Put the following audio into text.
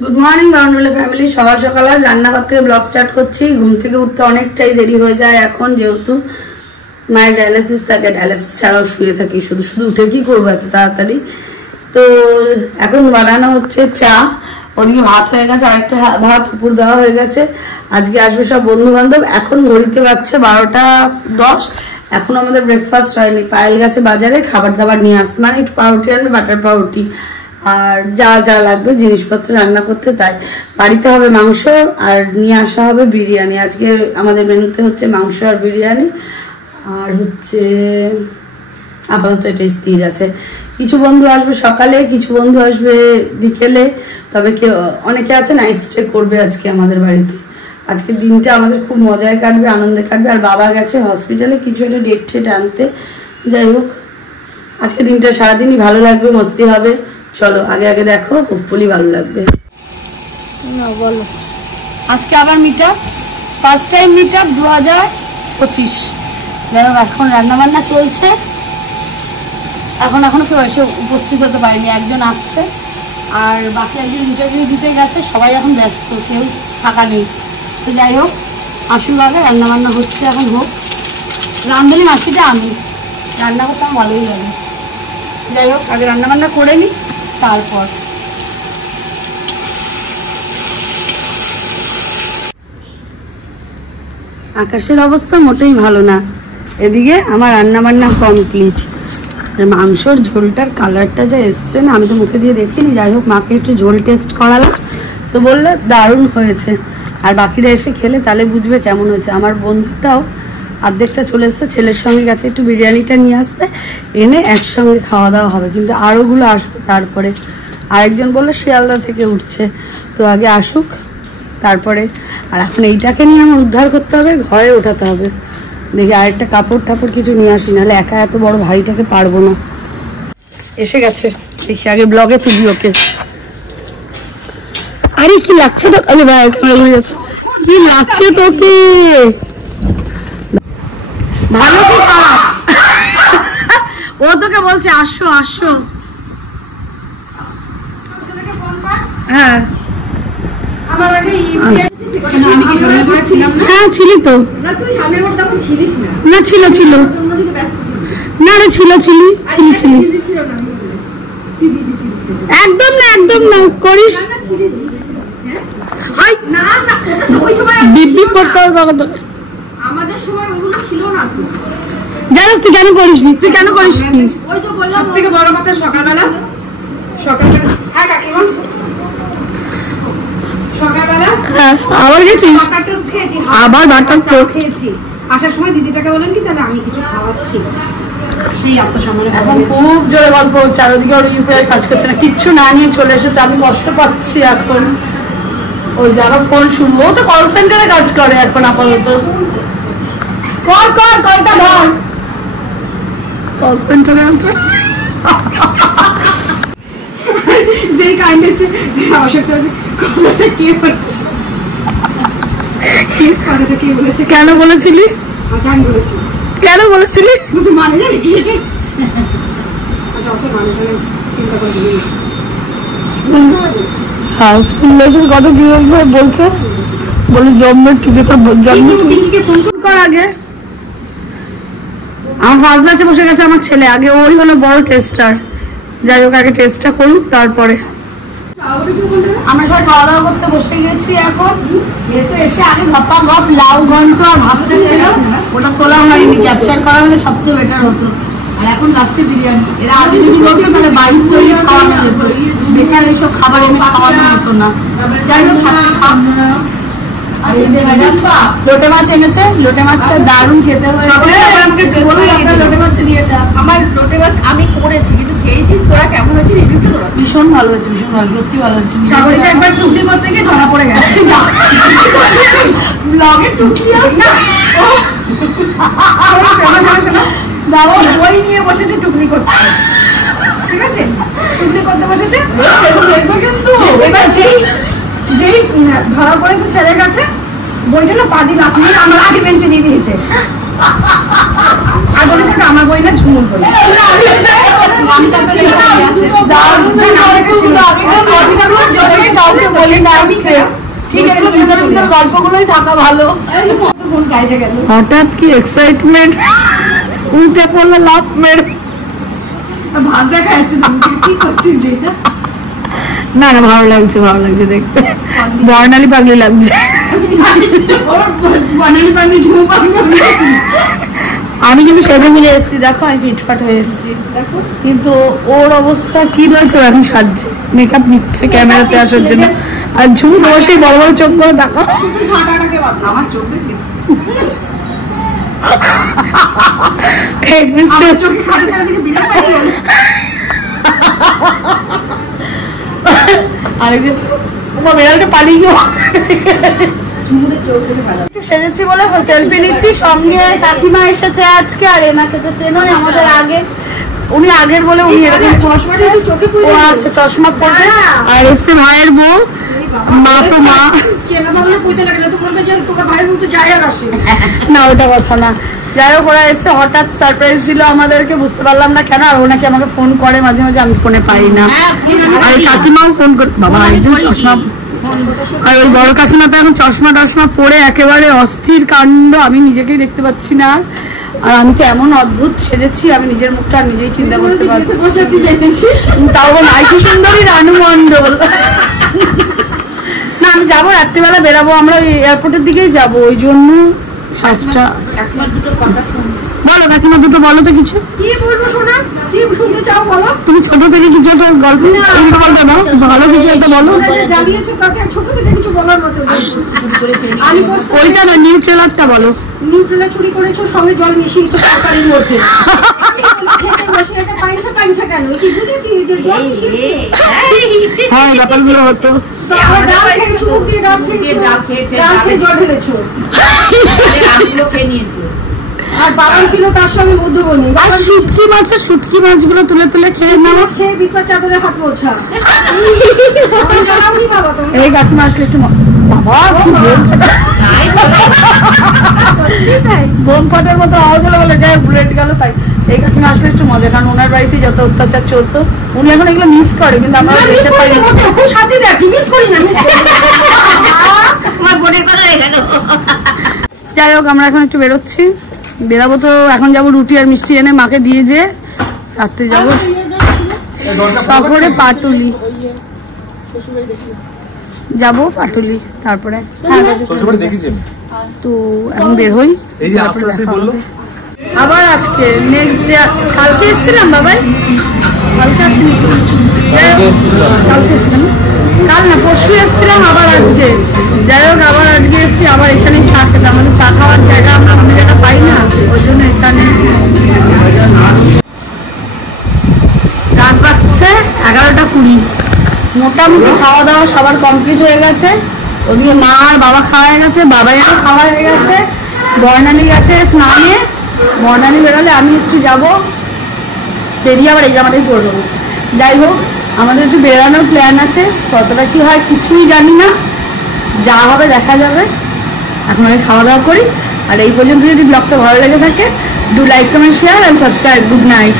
Good morning बाउंडुले family सकाल सकाल आज रान्नाघर থেকে ব্লগ স্টার্ট করছি। ঘুম থেকে উঠতে অনেকটাই দেরি হয়ে যায় এখন, যেহেতু মায়ের ডায়ালিসিস থাকে, ডায়ালিসিস ছাড়াও শুয়ে থাকি, শুধু শুধু উঠে কি করবো এত তাড়াতাড়ি। তো এখন বানানো হচ্ছে চা, ওদিকে ভাত হয়ে গেছে, আরেকটা ভাত উপর দেওয়া হয়ে গেছে। আজকে আসবে সব বন্ধু বান্ধব। এখন ঘড়িতে বাজছে 12:10, এখন আমাদের ব্রেকফাস্ট হয়নি। পায়েল গেছে বাজারে খাবার দাবার নিয়ে আসতে, মানে একটু পাউরুটি আনবে, বাটার পাউরুটি আর যা যা লাগবে জিনিসপত্র রান্না করতে। তাই বাড়িতে হবে মাংস আর নিয়ে আসা হবে বিরিয়ানি। আজকে আমাদের মেনুতে হচ্ছে মাংস আর বিরিয়ানি, আর হচ্ছে আপাতত এটা স্থির আছে। কিছু বন্ধু আসবে সকালে, কিছু বন্ধু আসবে বিকেলে, তবে কেউ অনেকে আছে নাইট স্টে করবে আজকে আমাদের বাড়িতে। আজকে দিনটা আমাদের খুব মজায় কাটবে, আনন্দে কাটবে। আর বাবা গেছে হসপিটালে কিছু একটা ডেট ঠেট আনতে। যাই হোক, আজকে দিনটা সারাদিনই ভালো লাগবে, মস্তি হবে। চলো আগে আগে দেখো, হোপফুলি ভালো লাগবে। বলো, আজকে আবার meet up, first time meet up 2025। যাই হোক, এখন রান্নাবান্না চলছে। এখনো কেউ এসে উপস্থিত হতে পারেনি, একজন আসছে আর বাকি একজন ইন্টারভিউ দিতে গেছে। সবাই এখন ব্যস্ত, কেউ ফাঁকা নেই। তো যাই হোক, আসুন আগে, রান্নাবান্না হচ্ছে এখন হোক। রান্ধনি মাসিটা আমি, রান্না করতে আমার ভালোই লাগে। যাই হোক, আগে রান্নাবান্না করে নিই, তারপর আকাশের অবস্থা মোটেই ভালো না। এদিকে আমার রান্নাবান্না কমপ্লিট। মাংসর ঝোলটার কালারটা যা এসছে না, আমি তো মুখে দিয়ে দেখিনি। যাই হোক, মাকে একটু ঝোল টেস্ট করালাম, তো বললো দারুণ হয়েছে। আর বাকিরা এসে খেলে তাহলে বুঝবে কেমন হয়েছে। আমার বন্ধুটাও অর্ধেকটা চলে এসছে, ছেলের সঙ্গে গেছে একটু বিরিয়ানিটা নিয়ে আসতে, এনে একসঙ্গে খাওয়া দাওয়া হবে। কিন্তু আরোগুলো আসবে তারপরে। আরেকজন বললো শিয়ালদা থেকে উঠছে, তো আগে আসুক তারপরে। আর এখন এইটাকে নিয়ে আমার উদ্ধার করতে হবে, ঘরে ওঠাতে হবে। দেখি আরেকটা কাপড় টাপড় কিছু নিয়ে আসি, নাহলে একা এত বড় ভারীটাকে পারবো না। এসে গেছে, দেখি আগে ব্লগে তুলি ওকে। আরে কি লাগছে তো, আরে ভাই কি লাগছে তোকে, ভালো কি খারাপ? ও তোকে বলছে আসো আসো। হ্যাঁ আমার আগে আমি কি সামনে করে ছিলাম না? হ্যাঁ ছিলি তো। না তুই সামনে করে তখন ছিলিস না। না ছিল অন্যদিকে ব্যস্ত ছিল। না রে ছিলি তুই বিজি ছিলিস। একদম না করিস না, ছিলিস বিজি ছিলিস। হ্যাঁ না ওটা ওই সময় দিব্যি করতে হবে আমাদের সময়, ওগুলো ছিল না। জানো তুই কেন করিস নি? ওই তো বললাম থেকে বড় কথা, সকালবেলা হ্যাঁ কাকিমা সকালবেলা আবার গেছিস, আবার বাটার খেয়েছি। আসার সময় দিদিটাকে বলেন কি তাহলে আমি কিছু খাওয়াচ্ছি। সেই আত্মসম্মান এখন খুব জোরে গল্প হচ্ছে, আর ওদিকে ওর ইউপিআই কাজ করছে না, কিচ্ছু না নিয়ে চলে এসেছে। আমি কষ্ট পাচ্ছি এখন। ওই যারা ফোন শুনবো, ও তো কল সেন্টারে কাজ করে এখন আপাতত। কলটা ধর, কল সেন্টারে আছে। যেই কাইন্ডনেস আবশ্যক আছে, কথাটা কে বলেছে? কেন বলেছিলি? আচ্ছা আমি বলেছি। কেন বলেছিলি? মানে জানি সেটা। আচ্ছা অত মানে চিন্তা করে দিই। হ্যাঁ, স্কুল লাইফের কথা কি বলছে, বলে জন্মের ঠিকানা ফোন কর আগে। আমার ফার্স্ট ব্যাচে বসে গেছে আমার ছেলে, আগে ওরই হলো বড় টেস্টার। যাই হোক, আগে টেস্টটা করুক তারপরে। আমরা সবাই খাওয়া দাওয়া করতে বসে গেছি এখন। যেহেতু এসে আগে ভাপা গপ লাউ ঘন্ট আর ভাবতে ছিল, ওটা তোলা হয়নি, ক্যাপচার করা হলে সবচেয়ে বেটার হতো। আর এখন লাস্টে বিরিয়ানি। এরা আগে যদি বলতো তাহলে বাড়ির তৈরি খাওয়ানো যেত, বেকার এইসব খাবার এনে খাওয়ানো হতো না। যাই হোক, আর এই যে লোটে মাছ এনেছে, লোটে মাছটা দারুণ খেতে হয়েছে। লোটে মাছ নিয়ে যা। আমার লোটে মাছ আমি করেছি, কিন্তু খেয়েছিস তোরা, কেমন হয়েছে রিভিউটা তোরা? ভীষণ ভালো হয়েছে, ভীষণ ভালো, সত্যি ভালো হয়েছে। সাগরিকা একবার টুকলি করতে গিয়ে ধরা পড়ে গেছে ব্লগে টুকলি দাঁড়ো, বই নিয়ে বসেছে টুকলি করতে, ঠিক আছে? টুকলি করতে বসেছে। কিন্তু এবার যেই ধরা পড়েছে স্যারের কাছে, বইটা না পা দিয়ে লাফিয়ে আমার আগে বেঞ্চে দিয়ে দিয়েছে। আর বলেছে আমার বই না ঝুমুর বই। কাউকে বলি না আজকে, ঠিক আছে ভিতরে ভিতরে গল্পগুলোই থাকা ভালো। হঠাৎ কি এক্সাইটমেন্ট, উল্টে পড়লো লাভ মেরে। ভাজা খাচ্ছি কি করছিস যেটা? না না ভালো লাগছে, ভালো লাগছে দেখতে, বর্ণালী পাগলি লাগছে। আমি কিন্তু সেদিন মিলে এসেছি, দেখো আমি ফিটফাট হয়ে এসেছি, কিন্তু ওর অবস্থা কি রয়েছে এখন সাজছে, মেকআপ নিচ্ছে ক্যামেরাতে আসার জন্য, আর ঝুম বসে বড় বড় চোখ করে দেখা। আমার চোখে সেজেছি বলে সেলফি নিচ্ছি, সঙ্গে কাকিমা এসেছে আজকে, আর এনাকে তো চেনোই আমাদের আগে, উনি আগের বলে উনি এরকম চশমা পরে, আর এসছে ভাইয়ের বউ, মা তো মা না ওটা কথা না। যাই হোক ওরা এসছে, হঠাৎ সারপ্রাইজ দিল আমাদেরকে, বুঝতে পারলাম না কেন, আর ওনাকে আমাকে ফোন করে মাঝে মাঝে, আমি ফোনে পাই না, আর কাকিমাও ফোন করে, বাবা চশমা, আর ওই বড় কাকিমা তো এখন চশমা টশমা পরে একেবারে অস্থির কাণ্ড, আমি নিজেকেই দেখতে পাচ্ছি না, আর আমি তো এমন অদ্ভুত সেজেছি, আমি নিজের মুখটা নিজেই চিন্তা করতে পারছি। তাও নাইকি সুন্দরী রানু মন্ডল। না আমি যাবো রাত্রিবেলা, বেরাবো আমরা ওই এয়ারপোর্টের দিকেই যাবো, ওই জন্য সাজটা। বলো কাকিমা দুটো বলো তো, কিছু কি বলবো শোনা, কি শুনতে চাও বলো? তুমি ছোট থেকে কিছু একটা গল্প বলতে দাও, ভালো কিছু একটা বলো। জানিয়েছো কাকে ছোট থেকে কিছু বলার মতো? ওইটা না, নিউট্রেলারটা বলো। নিউট্রেলা চুরি করেছো, সঙ্গে জল মিশিয়েছো তরকারির মধ্যে। হ্যাঁ ব্যাপারগুলো হতো। আর বাবা ছিল তার সঙ্গে মধ্যবনি, আর শুটকি মাছের শুটকি মাছগুলো তুলে তুলে খেয়ে নাও, খেয়ে বিছানার চাদরে হাত মোছা। এই কাকিমা আসলে একটু বাবা বোম ফাটার মতো আওয়াজ হলো বলে, যাই বুলেট গেল তাই। এই কাকিমা আসলে একটু মজা, কারণ ওনার বাড়িতে যত অত্যাচার চলতো উনি এখন এগুলো মিস করে, কিন্তু আমরা দেখতে পাই না। খুব শান্তি আছি, মিস করি না, মিস করি না। আমার বোনের কথা হয়ে গেল। যাই হোক আমরা এখন একটু বেরোচ্ছি, বেরাবো তো এখন যাবো রুটি আর মিষ্টি এনে মাকে দিয়ে, যে রাত্রে যাবো তারপরে পাটুলি যাবো, পাটুলি তারপরে তো এখন বের হই। আবার আজকে নেক্সট ডে, কালকে এসেছিলাম বাবাই, কালকে আসিনি তো, কালকে এসেছিলাম, কাল না পরশু এসেছিলাম, আবার আজকে। যাই হোক আবার আজকে এসেছি, আবার এখানে চা খেতে, আমাদের চা খাওয়ার জায়গা আমরা অন্য জায়গা পাই না, ওই জন্য এখানে। রাত বাজছে 11:20, মোটামুটি খাওয়া দাওয়া সবার কমপ্লিট হয়ে গেছে, ওদিকে মা আর বাবা খাওয়া হয়ে গেছে, বাবাইয়েরও খাওয়া হয়ে গেছে, বর্ণালী গেছে স্নানে, বর্ণালী বেরোলে আমি একটু যাবো, বেরিয়ে আবার এই জামাটাই পরবো। যাই হোক আমাদের একটু বেরোনোর প্ল্যান আছে, কতটা কি হয় কিছুই জানি না, যা হবে দেখা যাবে। এখন আমি খাওয়া দাওয়া করি, আর এই পর্যন্ত যদি ব্লগটা ভালো লেগে থাকে, do like comment share and subscribe. Good night.